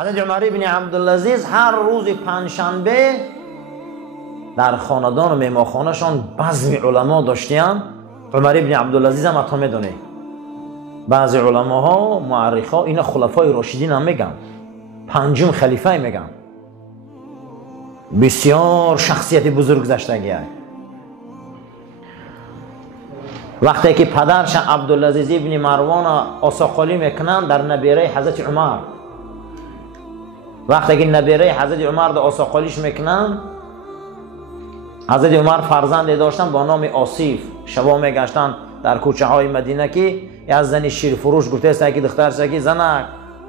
حضرت عمر ابن عبدالعزیز هر روز پنجشنبه در خاندان و مهمانخانه‌شان بزم علما داشتن. عمر ابن عبدالعزیز هم حتی میدونه. بعضی علماها مورخا اینا خلفای راشدین هم میگن، پنجم خلیفه میگن. بسیار شخصیت بزرگ گذشتگیه. وقتی که پدرش عبدالعزیز ابن مروان آساخالی میکنن در نبیره حضرت عمر، وقتی که نبیره حضرت عمر در آساخالیش میکنن، حضرت عمر فرزندی داشتن با نام آصیف. شبا میگشتن در کوچه های مدینه که از زنی شیر فروش گفته است که دختر که زنک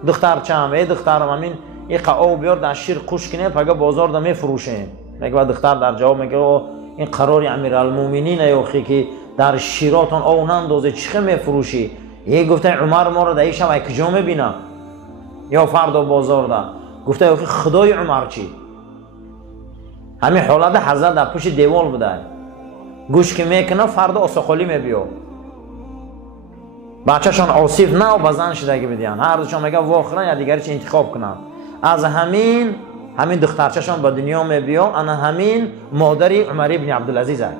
دختر چم ای دخترم همین یک قاو بیار در شیر قوش کنه پگه بازار دمی فروشه. میگه بعد دختر در جواب میگه این قرار امیرالمومنین یوخی که در شیراتون او نندازه چخه میفروشی؟ یک گفته عمر ما رو در شب کجا میبینه یا فردا بازار ده؟ گفته یوخی خدای عمر چی؟ همین حالت حضرت در پشت دیوال بوده، گوش که میکنه فردا آساخالی میبیو. بچه‌شان آصیف نه و بزن شده که بدین، هر دوشان میگه واخرن یا دیگری چی انتخاب کنن. از همین دخترچه‌شان به دنیا میبیو. انا همین مادری عمر ابن عبدالعزیز است.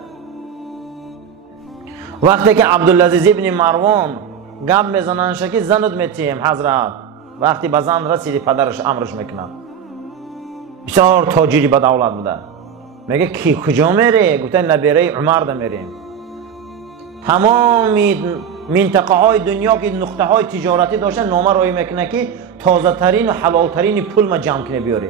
وقتی که عبدالعزیز ابن مروان گپ میزنن که زند میتیم حضرت، وقتی به زن رسیدی پدرش امرش میکنه. بسیار تاجری به دولت بوده. میگه کی کجا میره؟ گفته نبیره عمر ده میریم. تمام منطقه های دنیا که نقطه های تجارتی داشتن نامه روی میکنه که تازه ترین و حلال ترین پول ما جمع کنه بیاره.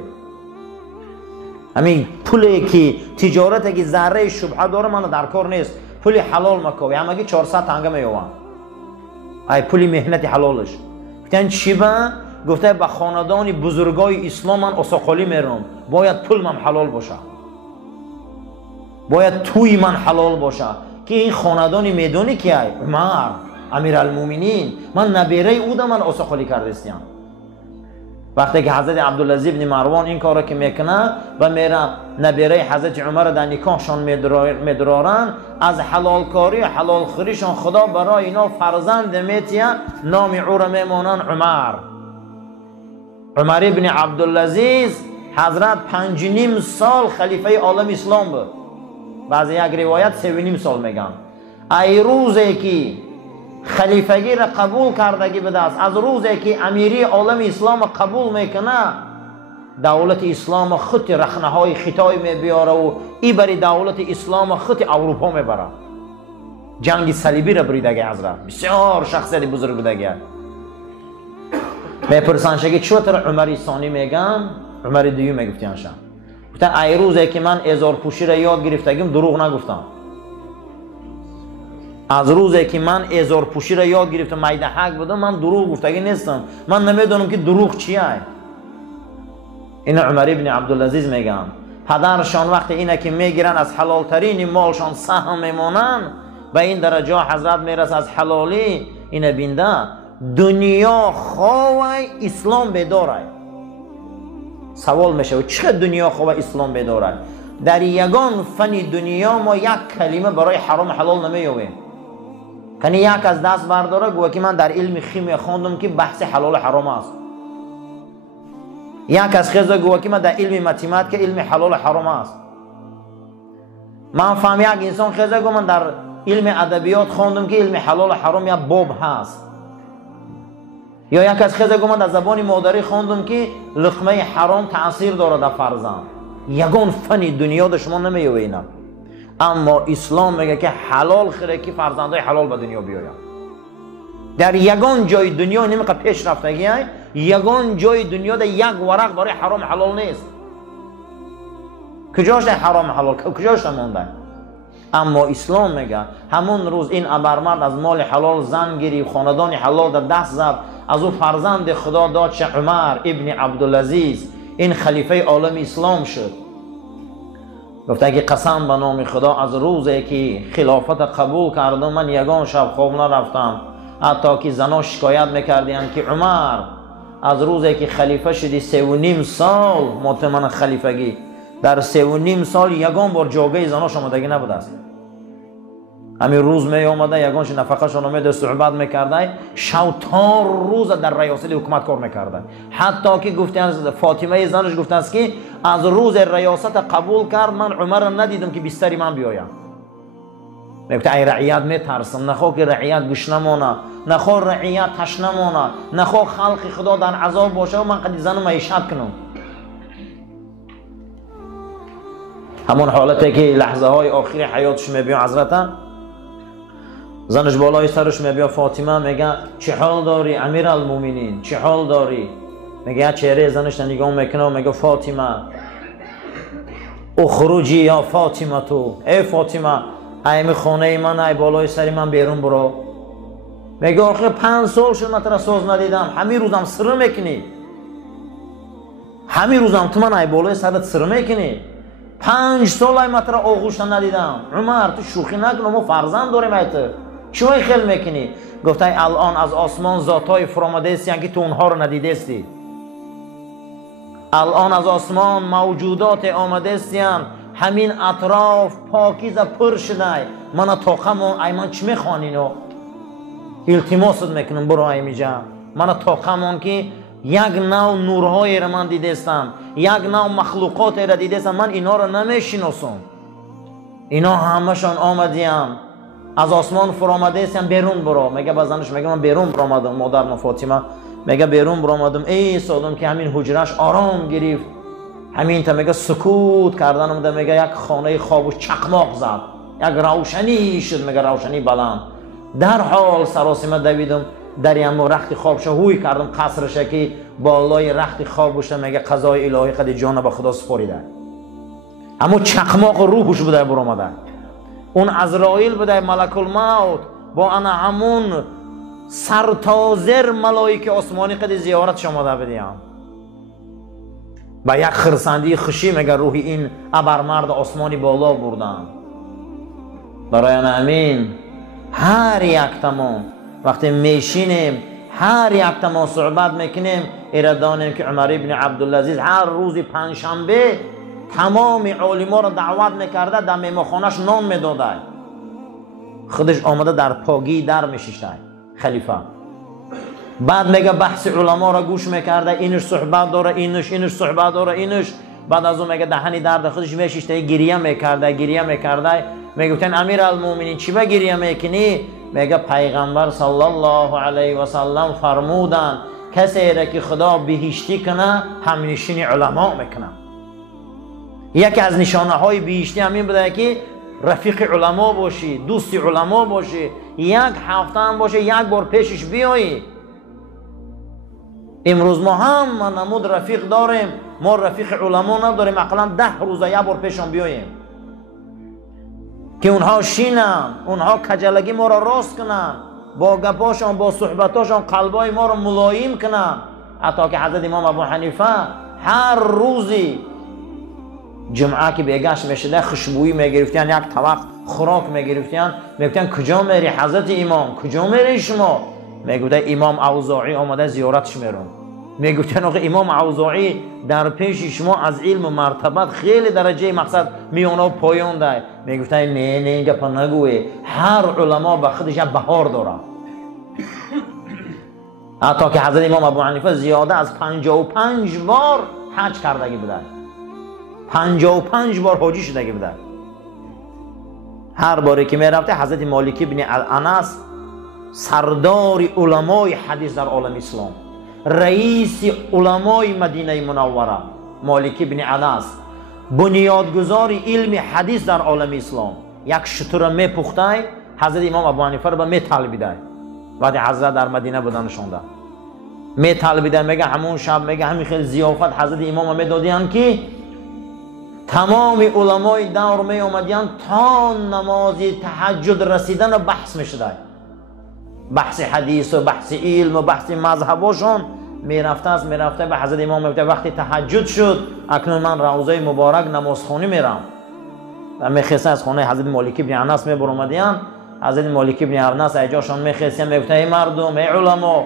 همین پولی که تجارتی که ذره شبهه داره من در کار نیست، پولی حلال مکوی همه 400 تنگه میوان، ای پولی مهنت حلالش. گفتن چی با؟ گفته به خاندان بزرگای اسلام من آساخالی میرم، باید پول من حلال باشه، باید توی من حلال باشه. که این خاندانی میدونی که عمر امیرالمومنین من نبیره او ده من آساخالی کردستیم. وقتی که حضرت عبدالعزیز ابن مروان این کارو که میکنه و میره نبیره حضرت عمر در نکاحشان میدرارن، از حلال کاری و حلال خوریشان خدا برای اینا فرزند میتیه، نام او را میمانن عمر ابن عبدالعزیز. حضرت 5.5 سال خلیفه عالم اسلام بود. بعضی یک روایت 3.5 سال میگن. ای روزی که خلیفگی را قبول کردگی بده است، از روزی که امیری عالم اسلام قبول میکنه، دولت اسلام خط رخنه های خطای میبیاره و ای بری دولت اسلام خط اروپا میبره. جنگ صلیبی را بریدگی حضرت. بسیار شخصیت بزرگ بودگی. میپرسن که چطور عمر ثانی میگن؟ عمر دوم میگفتیانشان. گفتن ای روزی که من ازار پوشی را یاد گرفتگیم دروغ نگفتم. از روزی که من ازار پوشی را یاد گرفتم میده حق بودم، من دروغ گفتگی نیستم. من نمیدونم که دروغ چیه. این عمر ابن عبدالعزیز میگن. پدرشان وقتی اینا که میگیرن از حلال ترین مالشان سهم میمونن و این درجه حضرت میرسه از حلالی، اینا بینده دنیا خواه اسلام بیداره. سوال میشه چه دنیا خواه اسلام بیداره؟ در یگان فن دنیا ما یک کلمه برای حرام حلال نمیویم. کنی یک از دست برداره گوه که من در علم خیمی خواندم که بحث حلال حرام است. یک از خیزه گوه که من در علم متیمات که علم حلال حرام است. من فهم یک انسان خیزه گوه من در علم ادبیات خواندم که علم حلال حرام یک باب هست. یا یک از خیزه گوه من در زبان مادری خواندم که لقمه حرام تأثیر داره در فرزند. یگان فن دنیا در شما نمیوینم. اما اسلام میگه که حلال خیره که فرزندای حلال به دنیا بیاین. در یگان جای دنیا نمیگه پیش رفتگی، یگان جای دنیا در یک ورق برای حرام حلال نیست. کجاش در حرام حلال، کجاش مونده؟ اما اسلام میگه همون روز این ابرمرد از مال حلال زن گرفت، خاندان حلال در دست زد، از او فرزند خدا داد شه عمر ابن عبدالعزیز، این خلیفه عالم اسلام شد. گفته که قسم به نام خدا از روزی که خلافت قبول کردم من یگان شب خواب نرفتم. حتی که زنا شکایت میکردیم که عمر از روزی که خلیفه شدی 3.5 سال مطمئن خلیفگی، در 3.5 سال یگان بار جوگه زنا شمادگی نبوده است. همین روز می اومده یگانش نفقه شون اومده صحبت میکرده، شو تا روز در ریاست حکومت کار میکرده. حتی که گفته از فاطمه زنش گفته است که از روز ریاست قبول کرد من عمر را ندیدم که بستری من بیایم. میگه ای رعیت میترسم، نخوا که رعیت گوش نمونه، نخوا رعیت تش نمونه، نخوا خلق خدا در عذاب باشه و من قد زنم معیشت کنم. همون حالتی که لحظه های آخری حیاتش میبینه حضرت، زنش بالای سرش میبینه فاطمه، میگه چه حال داری امیر المومنین، چه حال داری؟ میگه چهره زنش نگاه میکنه و میگه فاطمه اخرجی یا فاطمه، تو ای فاطمه ای خانه من، ای بالای سری من بیرون برو. میگه آخه 5 سال شد من ترا سوز ندیدم، همین روزم سر میکنی، همین روزم تو من ای بالای سرت سر میکنی، 5 سال ای من ترا آغوش ندیدم. عمر تو شوخی نکن، ما فرزند داریم، ایت چوی خیل میکنی؟ گفته الان از آسمان ذاتای فرامده است که تو اونها رو ندیده استی، الان از آسمان موجودات آمده است همین اطراف پاکیزه پر شده، من طاقم ای من چی میخوانینو؟ التماست میکنم برو ای میجا، من طاقم که یک نوع نورهای را من دیده استم، یک نوع مخلوقات را دیده استم، من اینا را نمیشناسم، اینا همشان آمدیم از آسمان فرامده است، بیرون برو. میگه بازنش میگه من بیرون برآمدم مادر فاطمه، میگه بیرون برآمدم ای سادم که همین حجرش آرام گرفت، همین تا میگه سکوت کردن اومده، میگه یک خانه خوابش چقماق زد، یک روشنی شد، میگه روشنی بلند، در حال سراسیمه دویدم در یمو رخت خوابش هوی کردم قصرش که بالای رخت خوابش، میگه قضای الهی قد جان به خدا سپاریده، اما چقماق روحش بوده برآمده، اون عزرائیل بوده ملک الموت با انا همون سرتازر ملائکه آسمانی قد زیارت شما بدیم. با یک خرسندی خشی میگه روحی این ابرمرد آسمانی بالا بردن. برای امین هر یک تمام وقتی میشینیم هر یک تمام صحبت میکنیم، ایرادانیم که عمر ابن عبدالعزیز هر روز پنجشنبه تمام علما را دعوت میکرده، در میمخانش نان میداده، خودش آمده در پاگی در میشیشته خلیفه. بعد میگه بحث علما را گوش میکرده، اینش صحبت داره، اینش صحبت داره، اینش. بعد از اون میگه دهنی درد خودش میشیشته، گریه میکرده. میگفتن امیر المومنین چی با گریه میکنی؟ میگه پیغمبر صلی الله علیه و سلم فرمودن کسی را که خدا بهشتی کنه همنشین علما میکنه. یکی از نشانه های بهشتی همین بوده که رفیق علما باشی، دوست علما باشی، یک هفته هم باشه یک بار پیشش بیایی. امروز ما هم نمود رفیق داریم، ما رفیق علما نداریم، اقلا 10 روزه یک بار پیشم بیاییم که اونها شینن، اونها کجلگی ما را راست کنن، با گپاشان با صحبتاشان قلبای ما را ملایم کنن. حتی که حضرت امام ابو حنیفه هر روزی جمعه که بیگشت میشده خوشبویی میگرفتن، یک طبق خوراک میگرفتن، میگفتن کجا میری حضرت امام، کجا میری شما؟ میگفتن امام اوزاعی آمده زیارتش میرم. میگفتن آقا امام اوزاعی در پیش شما از علم و مرتبت خیلی درجه مقصد میانه و پایان ده. میگفتن نه این گپا نگوی، هر علما به خودش بهار داره. حتی که حضرت امام ابو حنیفه زیاده از 55 بار حج کردگی بوده، 55 بار حاجی شدگی بوده. هر باری که میرفته حضرت مالک ابن انس سردار علمای حدیث در عالم اسلام، رئیس علمای مدینه منوره مالک ابن انس، بنیادگذار علم حدیث در عالم اسلام، یک شتر میپخته حضرت امام ابو حنیفه رو میطلبیده. وقتی حضرت در مدینه بودنشونده میطلبیده، میگه همون شب میگه همین خیلی ضیافت حضرت امام میدادیان که تمام علمای دور می اومدیان تا نماز تهجد رسیدن و بحث میشده، بحث حدیث و بحث علم و بحث مذهبشون میرفته به حضرت امام میگفته وقتی تهجد شد اکنون من روضه مبارک نمازخوانی میرم و میخسته از خانه حضرت مالک ابن انس میبر اومدیان. حضرت مالک ابن انس ایجاشون میخستن میگفته ای مردم، ای علما،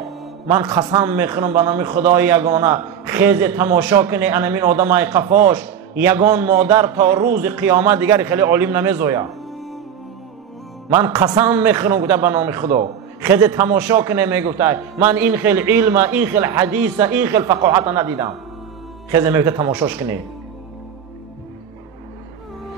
من قسم میخورم به نام خدای یگانه، خیز تماشا کنی انمین آدم ای قفاش یگان مادر تا روز قیامت دیگر خیلی عالم نمیزویا. من قسم میخورم گفته به نام خدا. خود تماشا کنه میگفته من این خیل علم، این خیل حدیث، این خیل فقاهت ندیدم. خود میگفته تماشاش کنه.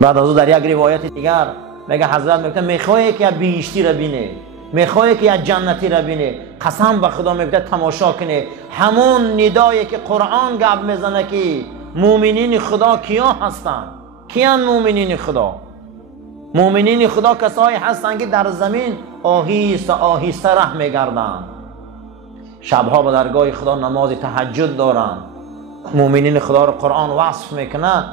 بعد از او در یک روایت دیگر میگه حضرت میگه میخوای که بیشتی را بینه، میخوای که جنتی را بینه، قسم به خدا میگه تماشا کنه. همون ندایی که قرآن گپ میزنه که مؤمنین خدا کیا هستن؟ کیان مؤمنین خدا؟ مؤمنین خدا کسایی هستند که در زمین آهسته آهسته ره میگردند، شبها به درگاه خدا نماز تهجد دارند. مؤمنین خدا را قرآن وصف میکنه.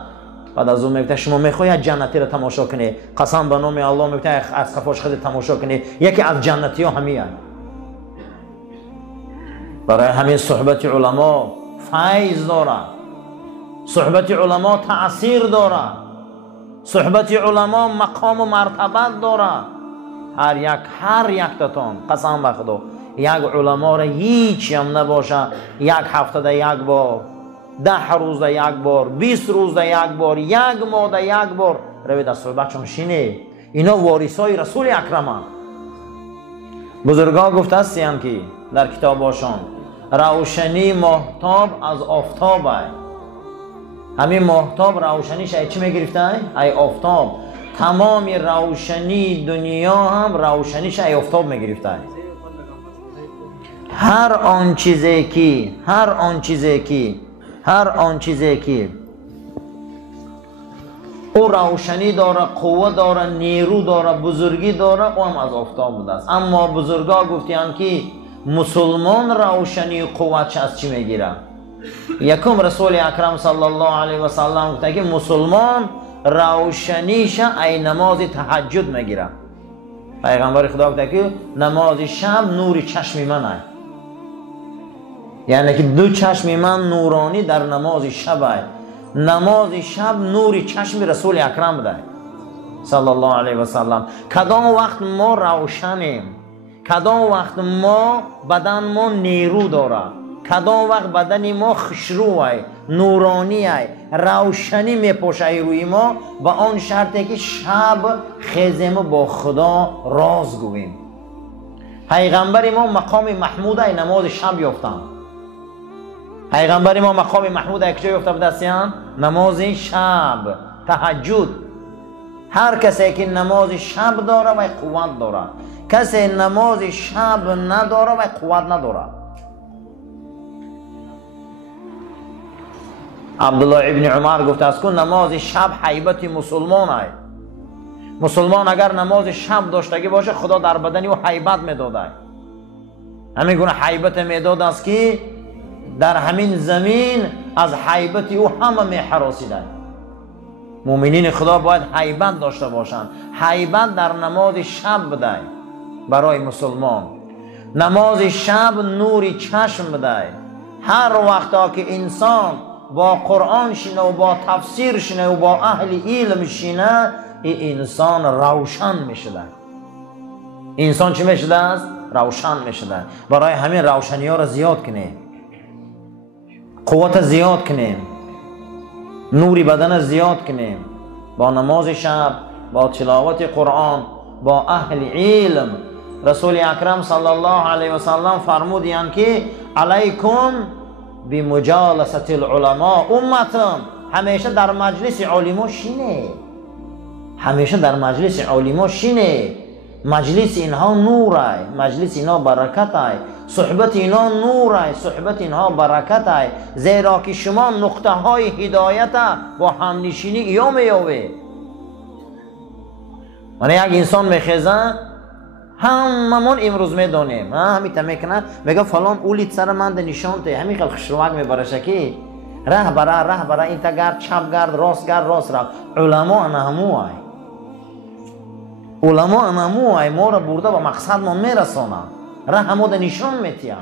بعد از اون میگه شما میخوای جنتی را تماشا کنی، قسم به نام الله میگه از قفاش خود تماشا کنی. یکی از جنتی ها همیه. برای همین صحبت علما فیض داره، صحبت علما تأثیر داره، صحبت علما مقام و مرتبت داره. هر یک تاتون قسم به خدا یک علما را هیچ هم نباشه یک هفته ده یک بار، 10 روز ده یک بار، 20 روز ده یک بار، 1 ماه ده یک بار روید از صحبتشون شینه. اینا وارثای رسول اکرمند. بزرگان گفته هستیم که در کتاباشون روشنی ماهتاب از آفتاب است. همین ماهتاب روشنیش ای چی میگرفته؟ ای آفتاب. تمام روشنی دنیا هم روشنیش ای آفتاب میگرفته. هر آن چیزی که او روشنی داره، قوت داره، نیرو داره، بزرگی داره، او هم از آفتاب بوده است. اما بزرگا گفتیان که مسلمان روشنی و قوتش از چی میگیره؟ یکم رسول اکرم صلی الله علیه و سلم گفته که مسلمان روشنیش ای نماز تهجد میگیره. پیغمبر خدا گفته که نماز شب نور چشم من است، یعنی که 2 چشم من نورانی در نماز شب است. نماز شب نور چشم رسول اکرم بوده صلی الله علیه و سلم. کدام وقت ما روشنیم، کدام وقت ما بدن ما نیرو داره، کدام وقت بدن ما خوشرو است، نورانی است، روشنی میپوشه روی ما، و آن شرطی که شب خیزیم با خدا راز گوییم. پیغمبر ما مقام محمود ای نماز شب یافتن. پیغمبر ما مقام محمود ای کجا یافته بودند؟ نماز شب، تهجد. هر کسی که نماز شب داره و قوت داره، کسی نماز شب نداره و قوت نداره. عبدالله ابن عمر گفته است که نماز شب حیبت مسلمان است. مسلمان اگر نماز شب داشتگی باشه خدا در بدنی او حیبت میداده. همین گونه حیبت میداده است که در همین زمین از حیبت او همه میحراسیده. مؤمنین خدا باید حیبت داشته باشند. حیبت در نماز شب بده برای مسلمان. نماز شب نوری چشم بده. هر وقتا که انسان با قرآن شینه و با تفسیر شینه و با اهل علم شینه، این انسان روشن میشده. انسان چی میشده است؟ روشن میشده. برای همین روشنی ها را زیاد کنیم، قوت زیاد کنیم، نوری بدن زیاد کنیم، با نماز شب، با تلاوت قرآن، با اهل علم. رسول اکرم صلی الله علیه و سلم فرمودند که علیکم بمجالسه العلماء. امتم همیشه در مجلس علما شینه، همیشه در مجلس علما شینه. مجلس اینها نور است، مجلس اینها برکت است، صحبت اینها نور است، صحبت اینها برکت است. زیرا که شما نقطه های هدایت با هم نشینی یا میابه. من یک انسان میخیزه هممون امروز میدونیم، همین تا میکنه میگه فلان اولیت سر من ده نشان ته، همین خیلی خوشروک میبرشه که ره برا این تا گرد چپ گرد راست رفت. علما انهمو های، علما انهمو های ما را برده و مقصد ما میرسانه، ره همو ده نشان میتیم.